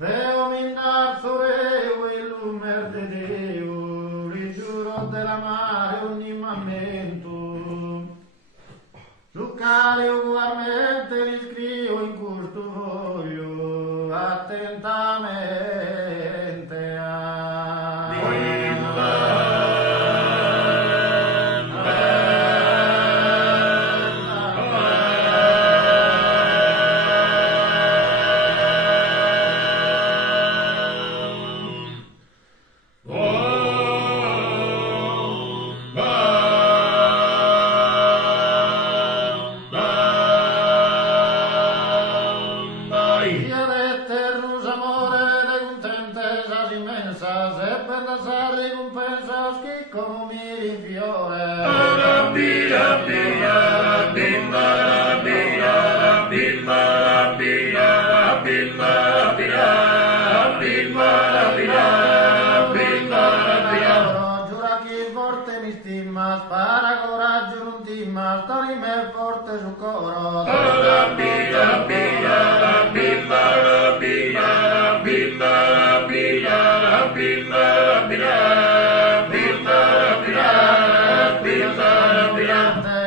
Veo minar soreu e lumer de Deu, rigiuro della mare ogni momento. Su cale ugualmente riscrivo in questo voglio attentamente Via d'eternus amore de contentesas immensas e per danzar ricompensas chi come miri in fiore. Giura chi forte mi stima, spara coraggio non timma, stori me forte su coro.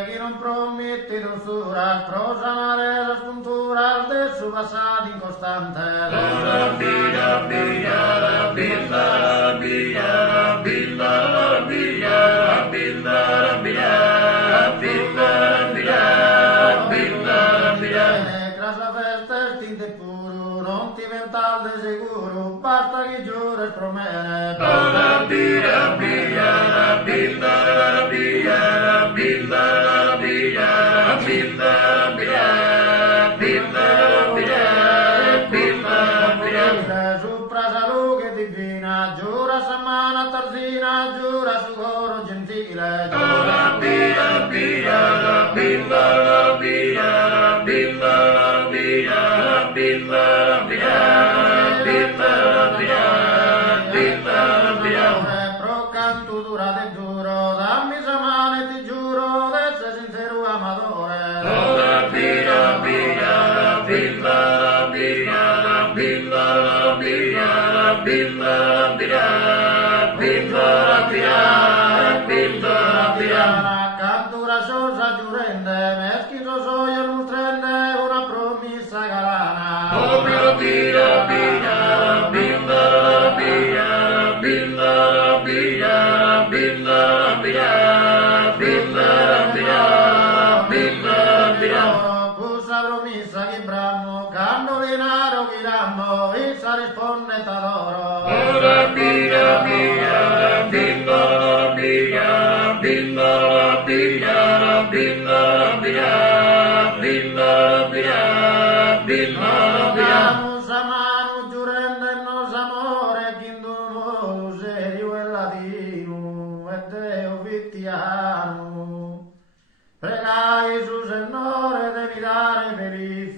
Chi non prometti dosuras, prosa mare spunturas del suo passato incostante. Crasa festa e stinte puro, non ti vental de sicuro, basta che giura e promene. Su prasa che divina, giura samana tarzina, giura su coro gentile. Pro canto dura de duro, dammi samane ti giuro, d'essere sincero amatore. Cantura sosa giurende, meschito soio nutrende, una promessa galana. Bussa promessa che bramo, cando denaro che dammo, essa risponde taloro. Nos amano giurende nos amore, chinduno serio e latino, e Deo vittiano. Pregai su Signore de mi dare felice.